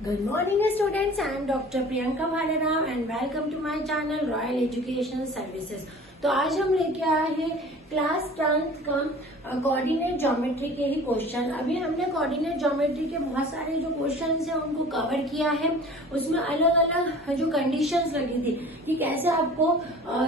Good morning students, I am Dr. Priyanka Bhalerao and welcome to my channel Royal Education Services। तो आज हम लेके आए हैं क्लास 10th का कोऑर्डिनेट ज्योमेट्री के ही क्वेश्चन। अभी हमने कोऑर्डिनेट ज्योमेट्री के बहुत सारे जो क्वेश्चंस हैं उनको कवर किया है। उसमें अलग अलग जो कंडीशंस लगी थी कि कैसे आपको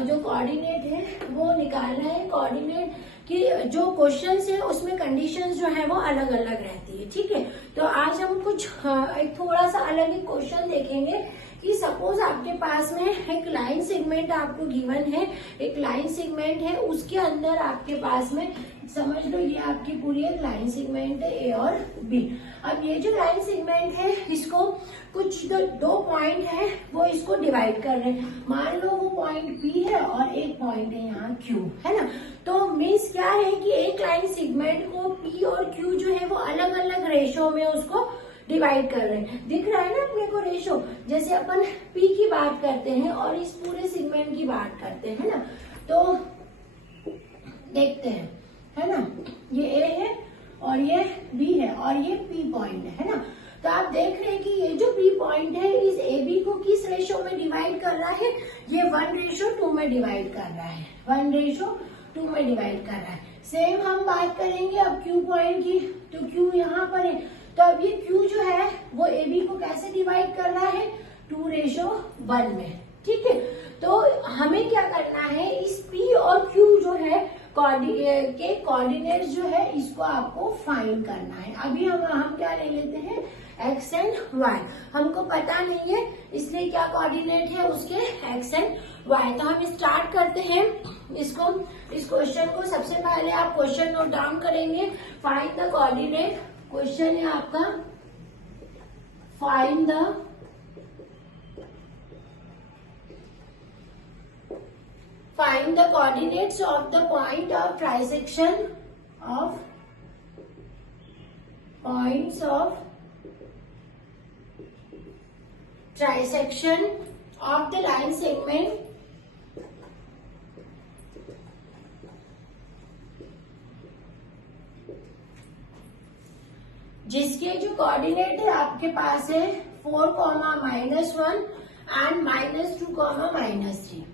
जो कोऑर्डिनेट है वो निकालना है। कोऑर्डिनेट कि जो क्वेश्चंस है उसमें कंडीशंस जो है वो अलग अलग रहती है, ठीक है। तो आज हम कुछ एक थोड़ा सा अलग ही क्वेश्चन देखेंगे कि सपोज आपके पास में एक लाइन सेगमेंट आपको गिवन है, एक लाइन सेगमेंट है, उसके अंदर आपके पास में समझ लो ये आपकी पूरी एक लाइन सेगमेंट है ए और बी। अब ये जो लाइन सेगमेंट है इसको कुछ दो पॉइंट है वो इसको डिवाइड कर रहे हैं। मान लो वो पॉइंट पी है और एक पॉइंट है यहाँ क्यू, है ना। तो मीन्स क्या है कि एक लाइन सेगमेंट को पी और क्यू जो है वो अलग अलग रेशो में उसको डिवाइड कर रहे हैं। दिख रहा है ना अपने को रेशो, जैसे अपन पी की बात करते हैं और इस पूरे सेगमेंट की बात करते हैं ना। तो देखते हैं, है ना, ये ए है और ये बी है और ये पी पॉइंट है ना। तो आप देख रहे हैं कि ये जो पी पॉइंट है इस ए बी को किस रेशो में डिवाइड कर रहा है, ये 1:2 में डिवाइड कर रहा है, 1:2 में डिवाइड कर रहा है। सेम हम बात करेंगे अब क्यू पॉइंट की। तो क्यू यहाँ पर है, तो अब ये क्यू जो है वो ए बी को कैसे डिवाइड कर रहा है, 2:1 में, ठीक है। तो हमें क्या करना है, इस पी और क्यू जो है के कोऑर्डिनेट्स जो है इसको आपको फाइंड करना है। अभी हम क्या ले लेते हैं, एक्स एंड वाई। हमको पता नहीं है इसलिए क्या कोऑर्डिनेट है उसके, एक्स एंड वाई। तो हम स्टार्ट करते हैं इसको, इस क्वेश्चन को। सबसे पहले आप क्वेश्चन नोट डाउन करेंगे, फाइंड द कोऑर्डिनेट। क्वेश्चन है आपका find the coordinates of the point of trisection of points of trisection of the line segment जिसके जो कोऑर्डिनेट है आपके पास है 4, -1 एंड -2, -3,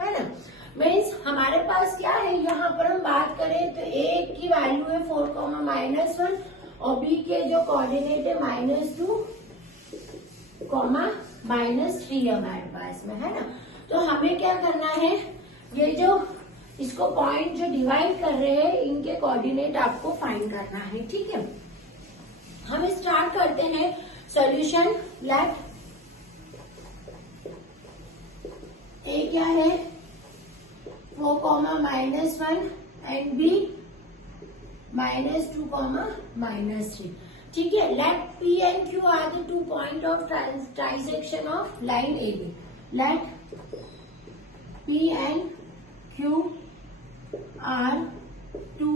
है ना। मीन्स हमारे पास क्या है, यहाँ पर हम बात करें तो ए की वैल्यू है 4, -1 और बी के जो कोऑर्डिनेट है -2, -3 हमारे पास में, है ना। तो हमें क्या करना है, ये जो इसको पॉइंट जो डिवाइड कर रहे हैं इनके कोऑर्डिनेट आपको फाइंड करना है, ठीक है। हम स्टार्ट करते हैं सॉल्यूशन। लेट ए क्या है 4, -1 एंड बी -2, -3, ठीक है। Let P and Q are the 2 point of trisection of line A B. Let P and Q are 2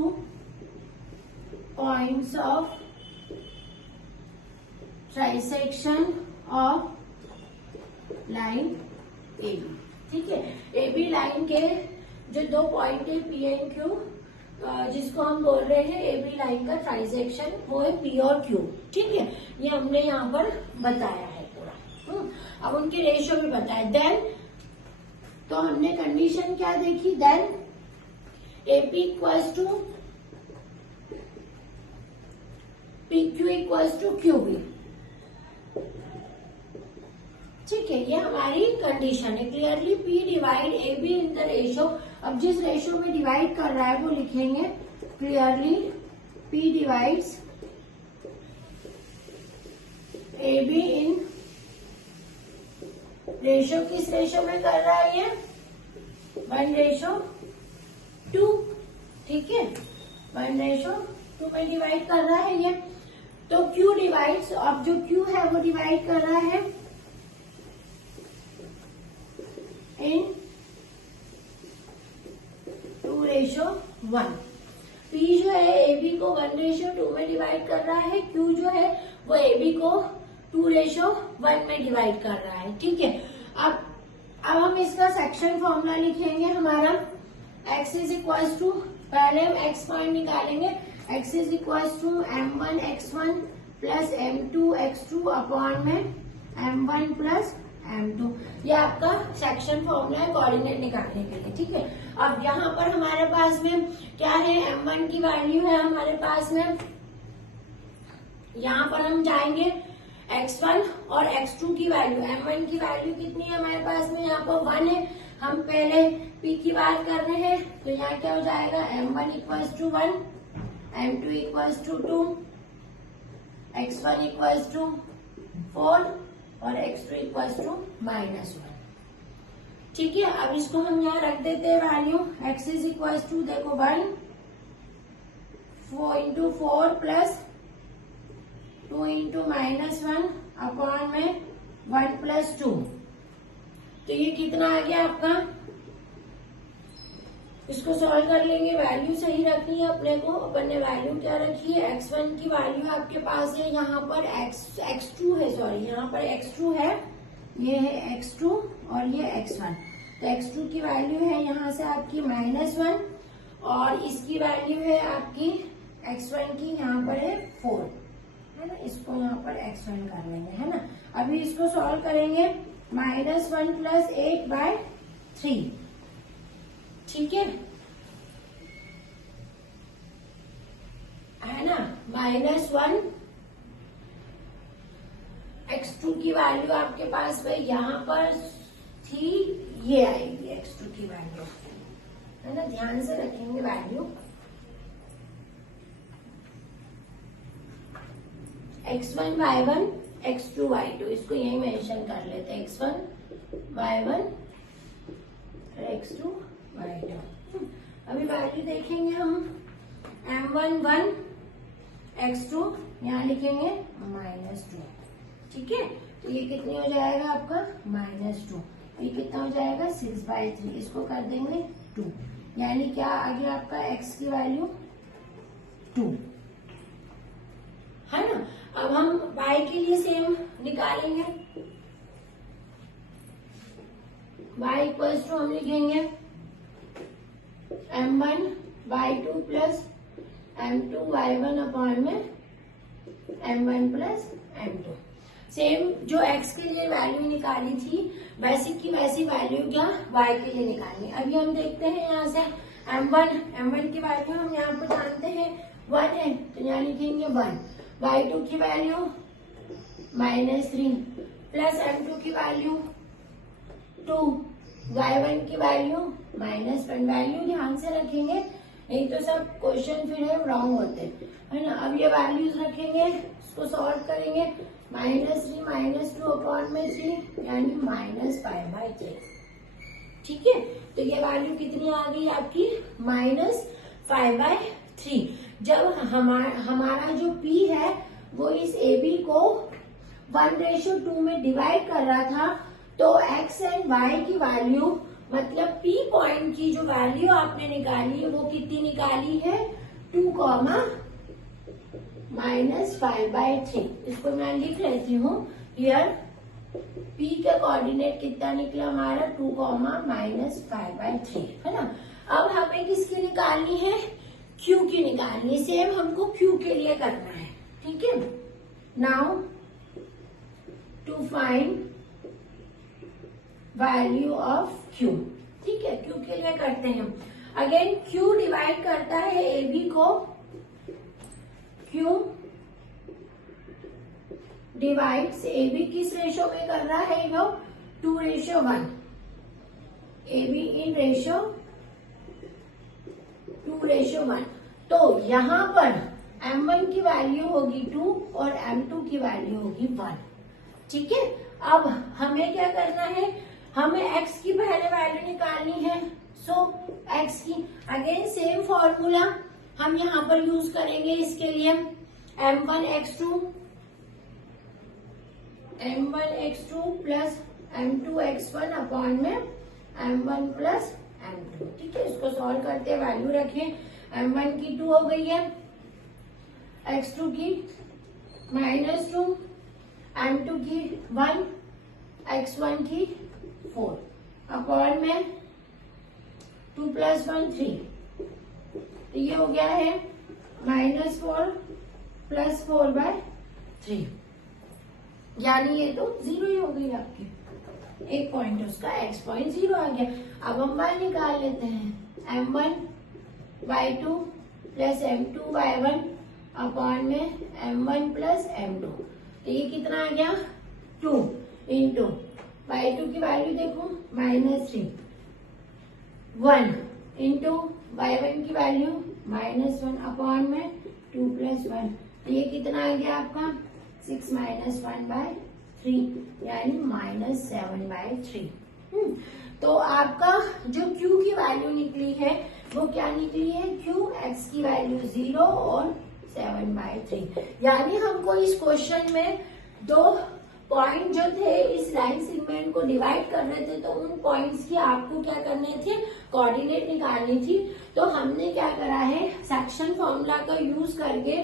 points of trisection of line AB, ठीक है। AB लाइन के जो 2 पॉइंट है P and Q, जिसको हम बोल रहे हैं AB लाइन का ट्राइसेक्शन, वो है पी और क्यू, ठीक है। ये हमने यहाँ पर बताया है पूरा। अब उनके रेशियो भी बताया। देन तो हमने कंडीशन क्या देखी, then AP equals to PQ equals to QB, ठीक है। ये हमारी कंडीशन है। Clearly P divide AB in the ratio. अब जिस रेशो में डिवाइड कर रहा है वो लिखेंगे clearly P divides AB in ratio. किस रेशो में कर रहा है ये, 1:2, ठीक है, 1:2 में डिवाइड कर रहा है ये। तो Q डिवाइड्स, अब जो Q है वो डिवाइड कर रहा है इन 2:1। P जो है AB को 1:2 में डिवाइड कर रहा है, Q जो है वो AB को 2:1 में डिवाइड कर रहा है, ठीक है। अब हम इसका सेक्शन फॉर्मूला लिखेंगे। हमारा x इज इक्वल टू, पहले हम x पॉइंट निकालेंगे, x is equal to m1 x1 plus m2x2 upon में m1 प्लस m2। ये आपका सेक्शन फॉर्मूला है कोऑर्डिनेट निकालने के लिए, ठीक है। अब यहाँ पर हमारे पास में क्या है, m1 की वैल्यू है हमारे पास में, यहाँ पर हम जाएंगे x1 और x2 की वैल्यू। m1 की वैल्यू कितनी है हमारे पास में, यहाँ पर 1 है। हम पहले p की बात कर रहे हैं, तो यहाँ क्या हो जाएगा, m1 equals to 1, m2 equals to 2, x1 equals to 4 और x2 इक्वल्स टू -1। ठीक है, अब इसको हम यहाँ रख देते हैं value. x is equals to देखो 1, 4 इंटू 4 प्लस 2 इंटू -1 अपॉन में 1 प्लस 2। तो ये कितना आ गया आपका, इसको सॉल्व कर लेंगे। वैल्यू सही रखनी है अपने को। अपन ने वैल्यू क्या रखी है, x1 की वैल्यू आपके पास है यहाँ पर x2 है, सॉरी यहाँ पर x2 है, ये है x2 और ये x1। तो x2 की वैल्यू है यहाँ से आपकी -1 और इसकी वैल्यू है आपकी x1 की यहाँ पर है 4, है ना। इसको यहाँ पर x1 कर लेंगे, है ना। अभी इसको सॉल्व करेंगे, -1 प्लस 8/3, ठीक है ना। -1 x2 की वैल्यू आपके पास में यहाँ पर थी, ये आएगी x2 की वैल्यू, है ना। ध्यान से रखेंगे value. x1 y1 x2 y2, इसको यही मेंशन कर लेते हैं, x1 y1 x2 y2। अभी वैल्यू देखेंगे हम, m1 1 x2 यहाँ लिखेंगे -2, ठीक है। तो ये कितनी हो जाएगा आपका -2, ये कितना हो जाएगा 6/3, इसको कर देंगे 2, यानी क्या आ गया आपका x की वैल्यू 2, है ना। अब हम y के लिए सेम निकालेंगे। y इक्वल्स टू हम लिखेंगे m1 y2 plus m2 y1 upon में m1 प्लस m2। सेम जो x के लिए वैल्यू निकाली थी वैसी की वैसी वैल्यू क्या y के लिए निकालनी। अभी हम देखते हैं यहाँ से m1 की वैल्यू हम यहाँ पर जानते हैं 1 है, तो यहाँ लिखेंगे 1। y2 की वैल्यू -3 प्लस m2 की वैल्यू 2, y1 की वैल्यू -1। वैल्यू ध्यान से रखेंगे, नहीं तो सब क्वेश्चन फिर है रॉन्ग होते हैं, है ना। अब ये वैल्यूज रखेंगे, इसको सॉल्व करेंगे, -3 -2 अपॉन में 3 यानी -5/3, ठीक है। तो ये वैल्यू कितनी आ गई आपकी -5/3। जब हमारा जो P है वो इस AB को 1:2 में डिवाइड कर रहा था, तो x एंड y की वैल्यू मतलब P पॉइंट की जो वैल्यू आपने निकाली है वो कितनी निकाली है 2, -5/3। इसको मैं लिख लेती हूँ हियर, P का कोऑर्डिनेट कितना निकला हमारा 2, -5/3, है ना। अब हमें किसकी निकालनी है, Q की निकालनी है। सेम हमको Q के लिए करना है, ठीक है। Now to find value of Q, ठीक है। Q के लिए करते हैं अगेन, Q डिवाइड करता है AB को, Q डिवाइड्स AB किस रेशो में कर रहा है वो 2:1, AB इन रेशो 2:1। तो यहाँ पर m1 की वैल्यू होगी 2 और m2 की वैल्यू होगी 1, ठीक है। अब हमें क्या करना है, हमें x की पहले वैल्यू निकालनी है। सो x की अगेन सेम फॉर्मूला हम यहाँ पर यूज करेंगे इसके लिए, m1 x2 plus m2 x1 upon में m1 प्लस m2, ठीक है। इसको सॉल्व करते वैल्यू रखें, m1 की 2 हो गई है, x2 की -2, m2 की 1, x1 की 4 अपॉन में 2 + 1 3। तो ये हो गया है -4 + 4/3, 3, यानी ये तो 0 ही हो गई आपकी, एक पॉइंट उसका x पॉइंट 0 आ गया। अब हम y निकाल लेते हैं, m1/2 प्लस m2/1 अपॉन में m1 प्लस m2, तो ये कितना आ गया 2 इंटू y2 की वैल्यू देखो -3, 1 इंटू y1 की वैल्यू -1 अपॉन में 2 + 1, ये कितना आ गया आपका 6 - 1/3 यानी -7/3। तो आपका जो q की वैल्यू निकली है वो क्या निकली है, q x की वैल्यू 0 और 7/3। यानी हमको इस क्वेश्चन में दो पॉइंट जो थे इस लाइन सेगमेंट को डिवाइड कर रहे थे, तो उन पॉइंट्स की आपको क्या करने थे, कोऑर्डिनेट निकालनी थी। तो हमने क्या करा है, सेक्शन फॉर्मूला का यूज करके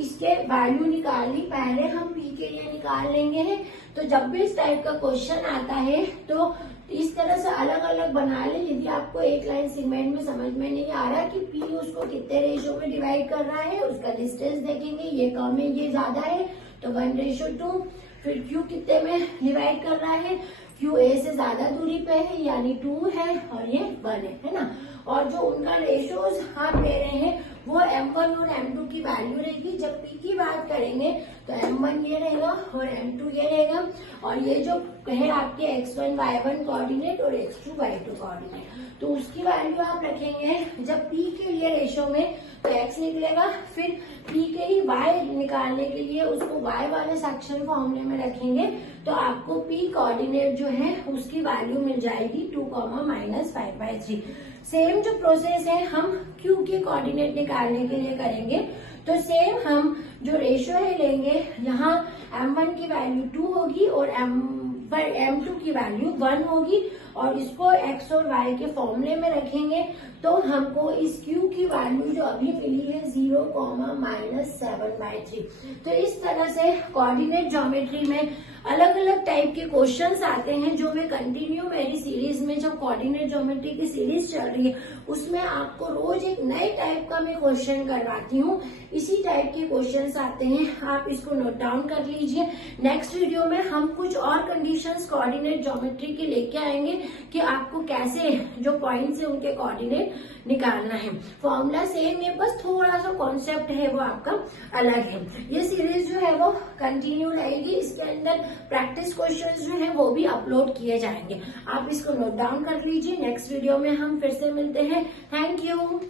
इसके वैल्यू निकाल ली। पहले हम p के लिए निकाल लेंगे हैं, तो जब भी इस टाइप का क्वेश्चन आता है तो इस तरह से अलग अलग बना ले। यदि आपको एक लाइन सेगमेंट में समझ में नहीं आ रहा कि p उसको कितने रेशियो में डिवाइड कर रहा है, उसका डिस्टेंस देखेंगे, ये कम है ये ज्यादा है तो 1:2। फिर q कितने में डिवाइड कर रहा है, q a से ज्यादा दूरी पे है यानी 2 है और ये 1 है ना। और जो उनका रेशियोज आप ले रहे हैं वो m1 और m2 की वैल्यू रहेगी। जब p की बात करेंगे तो m1 ये रहेगा और m2 ये रहेगा, और ये जो है आपके x1 y1 कोऑर्डिनेट और x2 y2 कोऑर्डिनेट, तो उसकी वैल्यू आप रखेंगे जब p के लिए रेशियो में तो x निकलेगा, फिर p के ही y निकालने के लिए उसको y वाले सेक्शन फॉर्मूले में रखेंगे, तो आपको p कोऑर्डिनेट जो है उसकी वैल्यू मिल जाएगी 2, -5/3। सेम जो प्रोसेस है हम q के कोऑर्डिनेट निकालने के लिए करेंगे। तो सेम हम जो रेशियो है लेंगे, यहाँ m1 की वैल्यू 2 होगी और m2 की वैल्यू 1 होगी, और इसको x और y के फॉर्मूले में रखेंगे तो हमको इस q की वैल्यू जो अभी मिली है 0, -7/3। तो इस तरह से कोऑर्डिनेट ज्योमेट्री में अलग अलग टाइप के क्वेश्चंस आते हैं, जो मैं कंटिन्यू मेरी सीरीज में जब कोऑर्डिनेट ज्योमेट्री की सीरीज चल रही है उसमें आपको रोज एक नए टाइप का मैं क्वेश्चन करवाती हूँ। इसी टाइप के क्वेश्चंस आते हैं, आप इसको नोट डाउन कर लीजिए। नेक्स्ट वीडियो में हम कुछ और कंडीशंस कोऑर्डिनेट ज्योमेट्री के लेके आएंगे कि आपको कैसे जो पॉइंट्स है उनके कोऑर्डिनेट निकालना है। फॉर्मूला सेम है, बस थोड़ा सा कॉन्सेप्ट है वो आपका अलग है। ये सीरीज जो है वो कंटिन्यू रहेगी, इसके अंदर प्रैक्टिस क्वेश्चंस जो है वो भी अपलोड किए जाएंगे। आप इसको नोट डाउन कर लीजिए। नेक्स्ट वीडियो में हम फिर से मिलते हैं। Thank you.